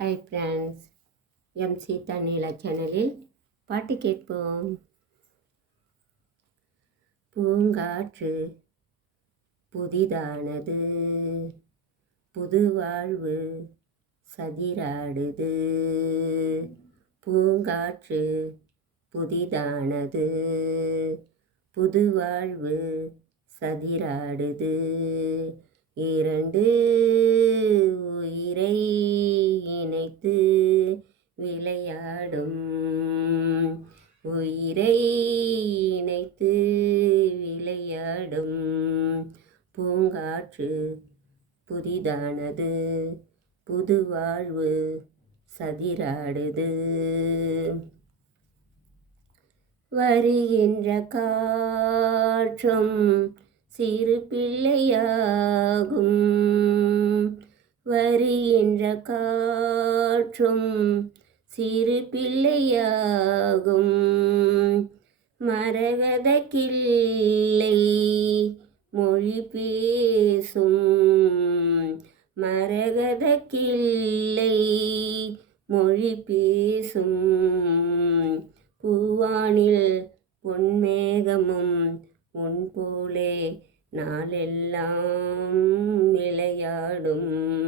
High friends எம் சீதா நீலா சேனலில் பாட்டு கேட்போம். பூங்காற்று புதிதானது புது வாழ்வு சதிராடுது. பூங்காற்று புதிதானது புது வாழ்வு சதிராடுது. இரண்டு உயிரை வைத்து விளையாடும். உயிரை இணைத்து விளையாடும். பூங்காற்று புதிதானது. புது வாழ்வு சதிராடுது. வருகின்ற காற்றும் சிறு பிள்ளையாகும். வருகின்ற காற்றும் சிறு பிள்ளையாகும். மரகத கிள்ளை மொழி பேசும். மரகத கிள்ளை மொழி பேசும். பூவானில் பொன்மேகமும் உன் போலே நாளெல்லாம் விளையாடும்.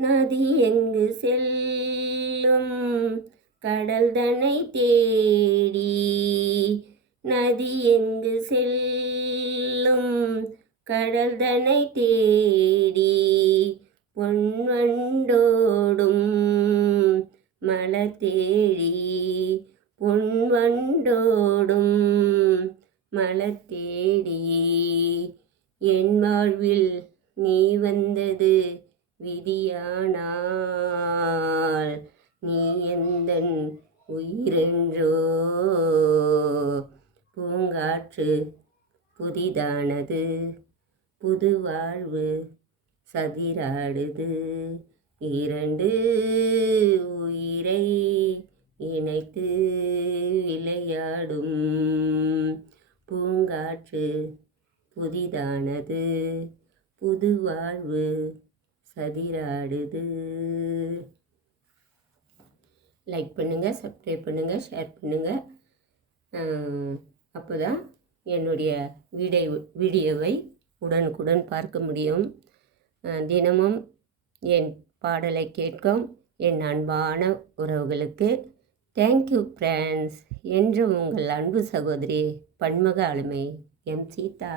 நதி எங்கு செல்லும்? கடல் தனை தேடி நதி எங்கு செல்லும்? கடல் தனை தேடி பொன்வண்டோடும் மலர் தேடி பொன்வண்டோடும் மலர் தேடி என் வாழ்வில் நீ வந்தது விதியானால் நீ எந்தன் உயிரென்றோ? பூங்காற்று புதிதானது புது வாழ்வு சதிராடுது. இரண்டு உயிரை இணைத்து விளையாடும் பூங்காற்று புதிதானது புது வாழ்வு சதிராடுது. லைக் பண்ணுங்கள் சப்ஸ்கிரைப் பண்ணுங்கள் ஷேர் பண்ணுங்கள் அப்போ தான் என்னுடைய வீடியோ வீடியோவை உடனுக்குடன் பார்க்க முடியும். தினமும் என் பாடலை கேட்கும் என் அன்பான உறவுகளுக்கு தேங்க்யூ ஃப்ரெண்ட்ஸ் என்று உங்கள் அன்பு சகோதரி பன்மக ஆளுமை எம் சீதா.